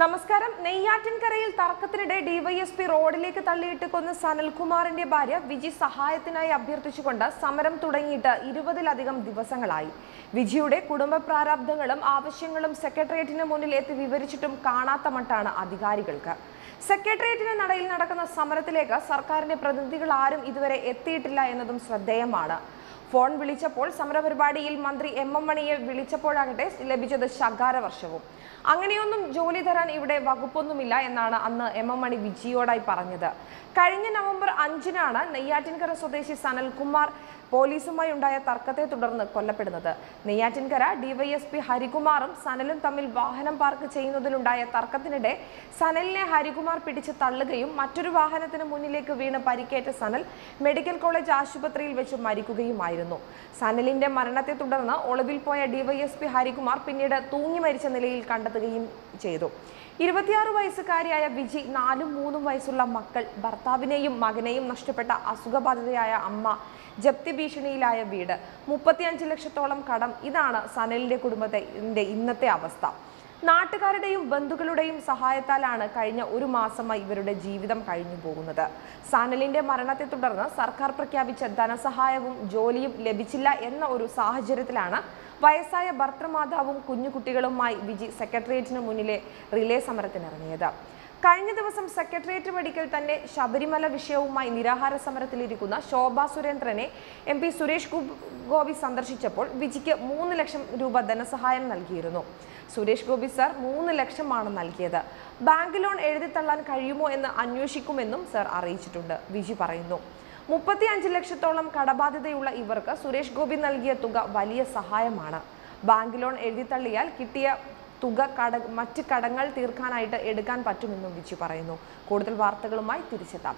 നമസ്കാരം. നെയ്യാറ്റിൻകരയിൽ തർക്കത്തിനിടെ ഡിവൈഎസ്പി റോഡിലേക്ക് തള്ളിയിട്ട് കൊന്ന സനൽകുമാറിന്റെ ഭാര്യ വിജി സഹായത്തിനായി അഭ്യർത്ഥിച്ചുകൊണ്ട് സമരം തുടങ്ങിയിട്ട് 20-ലധികം ദിവസങ്ങളായി. വിജിയുടെ കുടുംബ പ്രാരാബ്ധങ്ങളും ആവശ്യങ്ങളും സെക്രട്ടേറിയറ്റിന് മുന്നിൽ എത്തി വിവരിച്ചിട്ടും കാണാത്ത മട്ടാണ് അധികാരികൾക്ക്. സെക്രട്ടേറിയറ്റിന് നടയിൽ നടക്കുന്ന സമരത്തിലേക്ക് സർക്കാരിന്റെ പ്രതിനിധികൾ ആരും ഇതുവരെ എത്തിയിട്ടില്ല എന്നതും ശ്രദ്ധേയമാണ്. ഫോൺ വിളിച്ചപ്പോൾ സമരപരിപാടിയിൽ മന്ത്രി എം മണിയെ വിളിച്ചപ്പോഴാകട്ടെ ലഭിച്ചത് ശകാരവർഷവും. അങ്ങനെയൊന്നും ജോലി തരാൻ ഇവിടെ വകുപ്പൊന്നുമില്ല എന്നാണ് അന്ന് എം മണി വിജിയോടായി പറഞ്ഞത്. കഴിഞ്ഞ നവംബർ 5-നാണ് നെയ്യാറ്റിൻകര സ്വദേശി സനൽകുമാർ പോലീസുമായി ഉണ്ടായ തർക്കത്തെ തുടർന്ന് കൊല്ലപ്പെടുന്നത്. നെയ്യാറ്റിൻകര ഡിവൈഎസ്പി ഹരികുമാറും സനലും തമ്മിൽ വാഹനം പാർക്ക് ചെയ്യുന്നതിലുണ്ടായ തർക്കത്തിനിടെ സനലിനെ ഹരികുമാർ പിടിച്ച് തള്ളുകയും മറ്റൊരു വാഹനത്തിന് മുന്നിലേക്ക് വീണ് പരിക്കേറ്റ സനൽ മെഡിക്കൽ കോളേജ് ആശുപത്രിയിൽ വെച്ച് മരിക്കുകയുമായിരുന്നു. സനലിന്റെ മരണത്തെ തുടർന്ന് ഒളിവിൽ പോയ ഡിവൈഎസ്പി ഹരികുമാർ പിന്നീട് തൂങ്ങി മരിച്ച നിലയിൽ കണ്ടെത്തുകയും ചെയ്തു. 26 വയസ്സുകാരിയായ വിജി, 4ഉം 3ഉം വയസ്സുള്ള മക്കൾ, ഭർത്താവിനെയും മകനെയും നഷ്ടപ്പെട്ട അസുഖബാധിതയായ അമ്മ, ജപ്തി ഭീഷണിയിലായ വീട്, 35 ലക്ഷത്തോളം കടം. ഇതാണ് സനലിന്റെ കുടുംബത്തിന്റെ ഇന്നത്തെ അവസ്ഥ. നാട്ടുകാരുടെയും ബന്ധുക്കളുടെയും സഹായത്താലാണ് കഴിഞ്ഞ ഒരു മാസമായി ഇവരുടെ ജീവിതം കഴിഞ്ഞു പോകുന്നത്. സനലിന്റെ മരണത്തെ തുടർന്ന് സർക്കാർ പ്രഖ്യാപിച്ച ധനസഹായവും ജോലിയും ലഭിച്ചില്ല എന്ന ഒരു സാഹചര്യത്തിലാണ് വയസ്സായ ഭർത്തൃമാതാവും കുഞ്ഞുകുട്ടികളുമായി വിജി സെക്രട്ടേറിയറ്റിന് മുന്നിലെ റിലേ സമരത്തിനിറങ്ങിയത്. കഴിഞ്ഞ ദിവസം സെക്രട്ടേറിയറ്റ് പടിക്കൽ തന്നെ ശബരിമല വിഷയവുമായി നിരാഹാര സമരത്തിലിരിക്കുന്ന ശോഭാ സുരേന്ദ്രനെ MP സുരേഷ് ഗോപി സന്ദർശിച്ചപ്പോൾ വിജിക്ക് 3 ലക്ഷം രൂപ ധനസഹായം നൽകിയിരുന്നു. സുരേഷ് ഗോപി സർ 3 ലക്ഷമാണ് നൽകിയത്. ബാങ്ക് ലോൺ എഴുതിത്തള്ളാൻ കഴിയുമോ എന്ന് അന്വേഷിക്കുമെന്നും സർ അറിയിച്ചിട്ടുണ്ട്. വിജി പറയുന്നു, 35 ലക്ഷത്തോളം കടബാധ്യതയുള്ള ഇവർക്ക് സുരേഷ് ഗോപി നൽകിയ തുക വലിയ സഹായമാണ്. ബാങ്ക് ലോൺ എഴുതിത്തള്ളിയാൽ കിട്ടിയ തുക മറ്റ് കടങ്ങൾ തീർക്കാനായിട്ട് എടുക്കാൻ പറ്റുമെന്നും വിജി പറയുന്നു. കൂടുതൽ വാർത്തകളുമായി തിരിച്ചെത്താം.